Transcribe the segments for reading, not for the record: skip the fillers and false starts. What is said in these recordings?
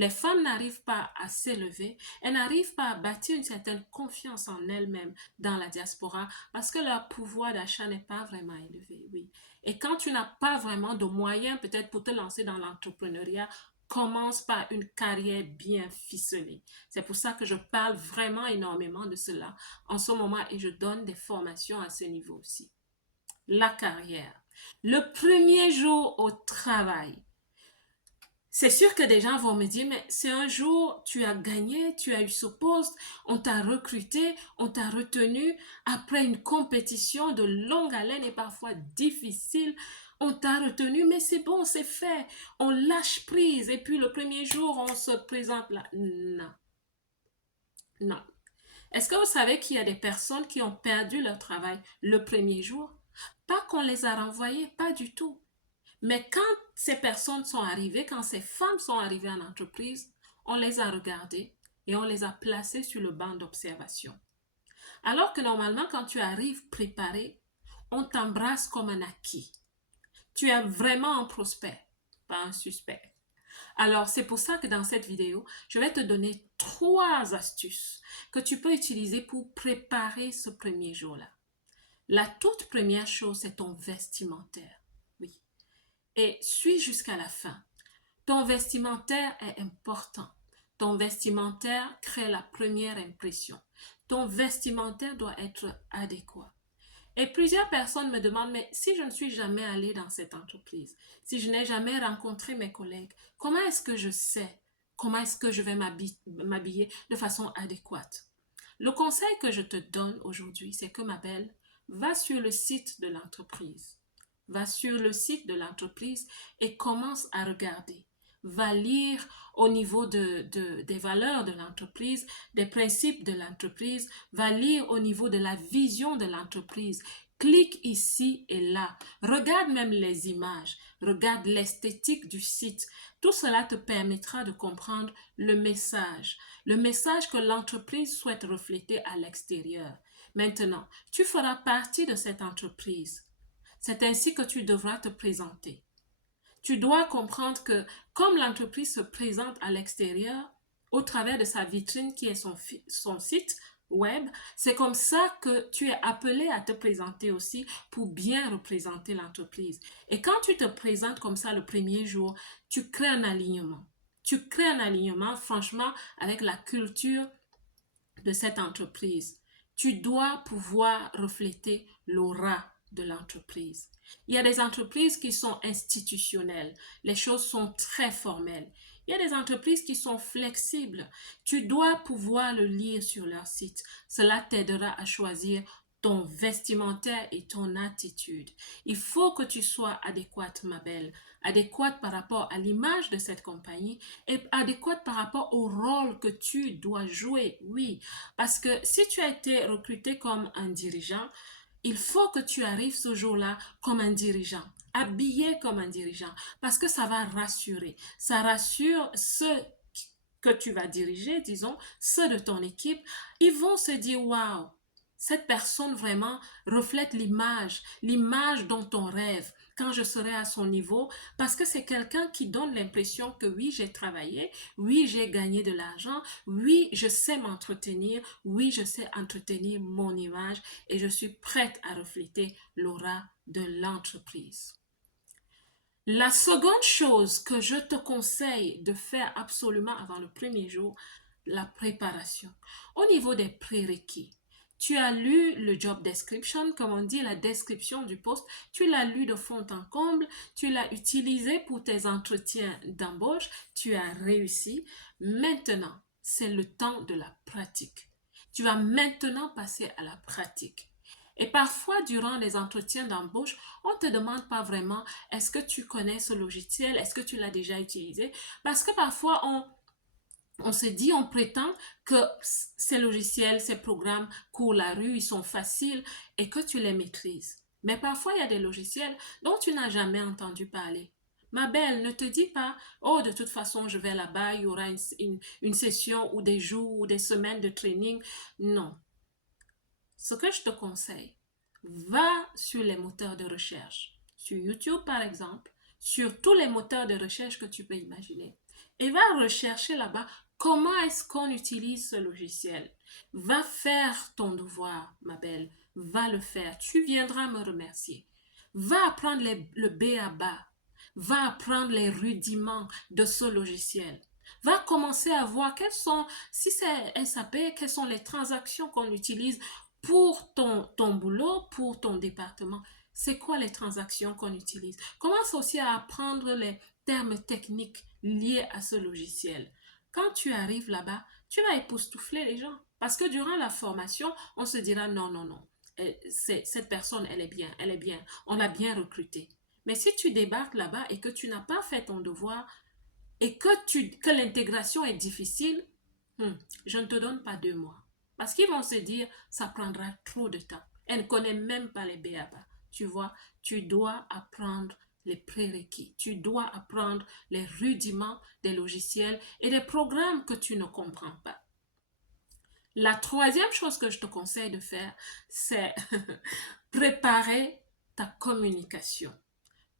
Les femmes n'arrivent pas à s'élever, elles n'arrivent pas à bâtir une certaine confiance en elles-mêmes dans la diaspora parce que leur pouvoir d'achat n'est pas vraiment élevé, oui. Et quand tu n'as pas vraiment de moyens peut-être pour te lancer dans l'entrepreneuriat, commence par une carrière bien ficelée. C'est pour ça que je parle vraiment énormément de cela en ce moment et je donne des formations à ce niveau aussi. La carrière. Le premier jour au travail, c'est sûr que des gens vont me dire, mais c'est un jour, tu as gagné, tu as eu ce poste, on t'a recruté, on t'a retenu après une compétition de longue haleine et parfois difficile. On t'a retenu, mais c'est bon, c'est fait. On lâche prise et puis le premier jour, on se présente là. Non, non. Est-ce que vous savez qu'il y a des personnes qui ont perdu leur travail le premier jour? Pas qu'on les a renvoyés, pas du tout. Mais quand ces personnes sont arrivées, quand ces femmes sont arrivées en entreprise, on les a regardées et on les a placées sur le banc d'observation. Alors que normalement, quand tu arrives préparé, on t'embrasse comme un acquis. Tu es vraiment un prospect, pas un suspect. Alors, c'est pour ça que dans cette vidéo, je vais te donner 3 astuces que tu peux utiliser pour préparer ce premier jour-là. La toute première chose, c'est ton vestimentaire. Oui. Et suis jusqu'à la fin. Ton vestimentaire est important. Ton vestimentaire crée la première impression. Ton vestimentaire doit être adéquat. Et plusieurs personnes me demandent, mais si je ne suis jamais allée dans cette entreprise, si je n'ai jamais rencontré mes collègues, comment est-ce que je sais, comment est-ce que je vais m'habiller de façon adéquate? Le conseil que je te donne aujourd'hui, c'est que ma belle, va sur le site de l'entreprise. Va sur le site de l'entreprise et commence à regarder. Va lire au niveau des valeurs de l'entreprise, des principes de l'entreprise, va lire au niveau de la vision de l'entreprise. Clique ici et là. Regarde même les images. Regarde l'esthétique du site. Tout cela te permettra de comprendre le message que l'entreprise souhaite refléter à l'extérieur. Maintenant, tu feras partie de cette entreprise. C'est ainsi que tu devras te présenter. Tu dois comprendre que comme l'entreprise se présente à l'extérieur, au travers de sa vitrine qui est son site web, c'est comme ça que tu es appelé à te présenter aussi pour bien représenter l'entreprise. Et quand tu te présentes comme ça le premier jour, tu crées un alignement. Tu crées un alignement, franchement, avec la culture de cette entreprise. Tu dois pouvoir refléter l'aura de l'entreprise. Il y a des entreprises qui sont institutionnelles. Les choses sont très formelles. Il y a des entreprises qui sont flexibles. Tu dois pouvoir le lire sur leur site. Cela t'aidera à choisir ton vestimentaire et ton attitude. Il faut que tu sois adéquate, ma belle, adéquate par rapport à l'image de cette compagnie et adéquate par rapport au rôle que tu dois jouer. Oui, parce que si tu as été recruté comme un dirigeant, il faut que tu arrives ce jour-là comme un dirigeant, habillé comme un dirigeant, parce que ça va rassurer. Ça rassure ceux que tu vas diriger, disons, ceux de ton équipe. Ils vont se dire, waouh, cette personne vraiment reflète l'image dont on rêve quand je serai à son niveau, parce que c'est quelqu'un qui donne l'impression que oui, j'ai travaillé, oui, j'ai gagné de l'argent, oui, je sais m'entretenir, oui, je sais entretenir mon image et je suis prête à refléter l'aura de l'entreprise. La seconde chose que je te conseille de faire absolument avant le premier jour, la préparation. Au niveau des prérequis, tu as lu le job description, comme on dit, la description du poste, tu l'as lu de fond en comble, tu l'as utilisé pour tes entretiens d'embauche, tu as réussi. Maintenant, c'est le temps de la pratique. Tu vas maintenant passer à la pratique. Et parfois, durant les entretiens d'embauche, on ne te demande pas vraiment est-ce que tu connais ce logiciel, est-ce que tu l'as déjà utilisé? Parce que parfois, on se dit, on prétend que ces logiciels, ces programmes courent la rue, ils sont faciles et que tu les maîtrises. Mais parfois, il y a des logiciels dont tu n'as jamais entendu parler. Ma belle, ne te dis pas, oh, de toute façon, je vais là-bas, il y aura une session ou des jours ou des semaines de training. Non. Ce que je te conseille, va sur les moteurs de recherche, sur YouTube par exemple, sur tous les moteurs de recherche que tu peux imaginer, et va rechercher là-bas comment est-ce qu'on utilise ce logiciel. Va faire ton devoir, ma belle. Va le faire. Tu viendras me remercier. Va apprendre le B à bas. Va apprendre les rudiments de ce logiciel. Va commencer à voir quelles sont, si c'est SAP, quelles sont les transactions qu'on utilise pour ton boulot, pour ton département. C'est quoi les transactions qu'on utilise? Commence aussi à apprendre les termes techniques liés à ce logiciel. Quand tu arrives là-bas, tu vas époustoufler les gens. Parce que durant la formation, on se dira non, non, non. Cette personne, elle est bien, elle est bien. On l'a bien recrutée. Mais si tu débarques là-bas et que tu n'as pas fait ton devoir et que l'intégration est difficile, je ne te donne pas 2 mois. Parce qu'ils vont se dire, ça prendra trop de temps. Elle ne connaît même pas les BABA. Tu vois, tu dois apprendre les prérequis. Tu dois apprendre les rudiments des logiciels et des programmes que tu ne comprends pas. La troisième chose que je te conseille de faire, c'est préparer ta communication,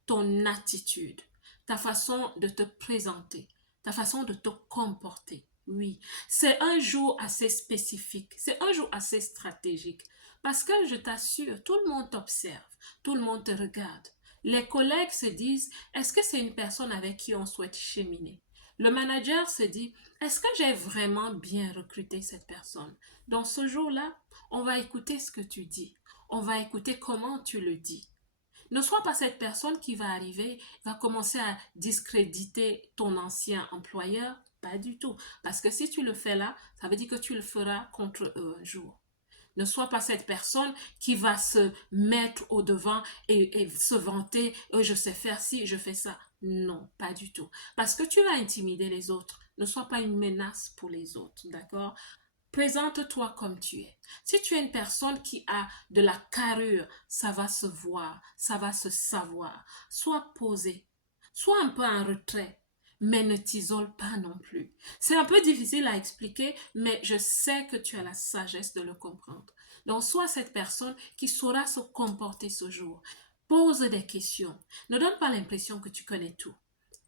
ton attitude, ta façon de te présenter, ta façon de te comporter. Oui, c'est un jour assez spécifique, c'est un jour assez stratégique. Parce que je t'assure, tout le monde t'observe, tout le monde te regarde. Les collègues se disent, est-ce que c'est une personne avec qui on souhaite cheminer? Le manager se dit, est-ce que j'ai vraiment bien recruté cette personne? Dans ce jour-là, on va écouter ce que tu dis. On va écouter comment tu le dis. Ne sois pas cette personne qui va arriver, va commencer à discréditer ton ancien employeur. Pas du tout. Parce que si tu le fais là, ça veut dire que tu le feras contre eux un jour. Ne sois pas cette personne qui va se mettre au devant et se vanter, je sais faire ci, je fais ça. Non, pas du tout. Parce que tu vas intimider les autres. Ne sois pas une menace pour les autres, d'accord? Présente-toi comme tu es. Si tu es une personne qui a de la carrure, ça va se voir, ça va se savoir. Sois posé, sois un peu en retrait, mais ne t'isole pas non plus. C'est un peu difficile à expliquer, mais je sais que tu as la sagesse de le comprendre. Donc, sois cette personne qui saura se comporter ce jour. Pose des questions. Ne donne pas l'impression que tu connais tout.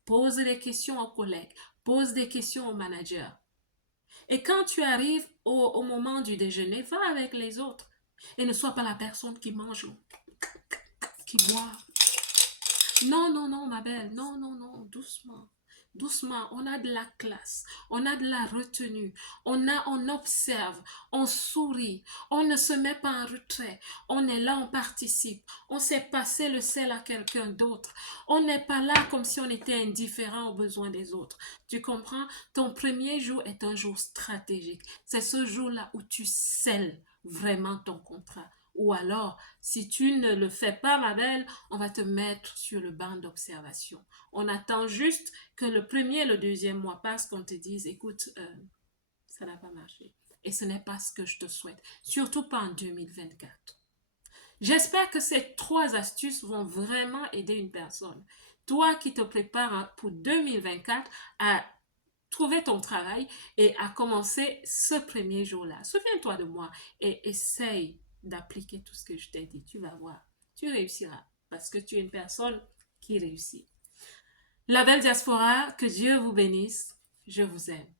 Pose des questions aux collègues. Pose des questions au manager. Et quand tu arrives au moment du déjeuner, va avec les autres. Et ne sois pas la personne qui mange, qui boit. Non, non, non, ma belle. Non, non, non. Doucement. Doucement. On a de la classe. On a de la retenue. On observe. On sourit. On ne se met pas en retrait. On est là, on participe. On sait passer le sel à quelqu'un d'autre. On n'est pas là comme si on était indifférent aux besoins des autres. Tu comprends? Ton premier jour est un jour stratégique. C'est ce jour-là où tu scelles vraiment ton contrat. Ou alors, si tu ne le fais pas, ma belle, on va te mettre sur le banc d'observation. On attend juste que le premier et le deuxième mois passent, qu'on te dise, écoute, ça n'a pas marché. Et ce n'est pas ce que je te souhaite, surtout pas en 2024. J'espère que ces 3 astuces vont vraiment aider une personne. Toi qui te prépares pour 2024 à trouver ton travail et à commencer ce premier jour-là. Souviens-toi de moi et essaye d'appliquer tout ce que je t'ai dit. Tu vas voir, tu réussiras parce que tu es une personne qui réussit. La belle diaspora, que Dieu vous bénisse. Je vous aime.